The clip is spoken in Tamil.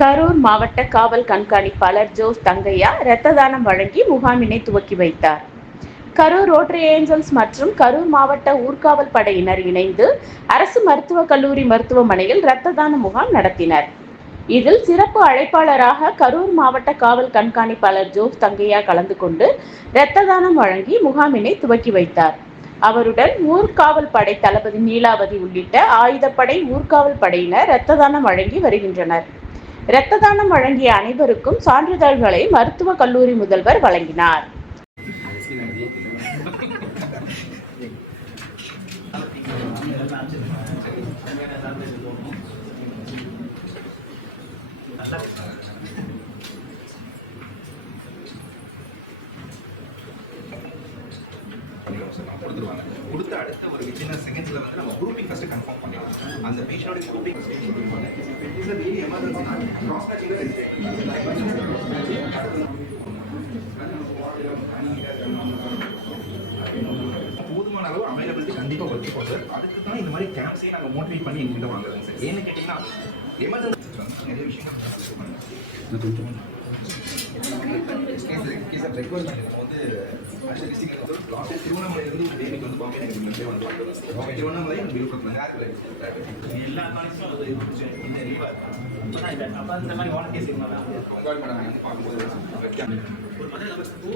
கரூர் மாவட்ட காவல் கண்காணிப்பாளர் ஜோஸ் தங்கையா இரத்த தானம் வழங்கி முகாமினை துவக்கி வைத்தார். கரூர் ரோட்டரி ஏஞ்சல்ஸ் மற்றும் கரூர் மாவட்ட ஊர்காவல் படையினர் இணைந்து அரசு மருத்துவக் கல்லூரி மருத்துவமனையில் இரத்த தான முகாம் நடத்தினர். இதில் சிறப்பு அழைப்பாளராக கரூர் மாவட்ட காவல் கண்காணிப்பாளர் ஜோஸ் தங்கையா கலந்து கொண்டு இரத்த தானம் வழங்கி முகாமினை துவக்கி வைத்தார். அவருடன் ஊர்காவல் படை தளபதி நீலாவதி உள்ளிட்ட ஆயுதப்படை ஊர்காவல் படையினர் இரத்த தானம் வழங்கி வருகின்றனர். இரத்த தானம் வழங்கிய அனைவருக்கும் சான்றிதழ்களை மருத்துவக் கல்லூரி முதல்வர் வழங்கினார். கொடுத்த அடுத்த ஒரு வித்தின் செகண்ட்ஸ்ல வந்து நம்ம குரூப்பிங் ஃபர்ஸ்ட் கன்ஃபார்ம் பண்ணிடலாம். அந்த பேஷண்டோட குரூப்பிங் போதுமான அளவு அவைலபிலிட்டி கண்டிப்பாக வச்சுக்கோங்க சார். அதுக்கு தான் இந்த மாதிரி கேம்ப்ஸே நாங்கள் மோட்டிவேட் பண்ணி எங்ககிட்ட வாங்குறோங்க சார். ஏன்னு கேட்டிங்கன்னா எமர்ஜென்சி நிறைய விஷயங்கள் ரெக்வயர்மெண்ட் நம்ம வந்து அடுத்த டிஸ்ட்ரிக்ட் வந்து லாஸ்ட் திருவண்ணாமலையிலிருந்து ஒரு பேபிக்கு வந்து பாம்பே எனக்கு முன்னாடியே வந்து பார்க்குறோம். திருவண்ணாமலை விழுப்புரத்தில் யார் எல்லா காலேஜும் அது இந்த லீவாக இருக்கும். அப்போ இந்த மாதிரி வாலண்டியர்ஸ் இருந்தாங்க. பொங்கல் மேடம் வந்து பார்க்கும்போது ஒரு மதுரை நம்பர் 2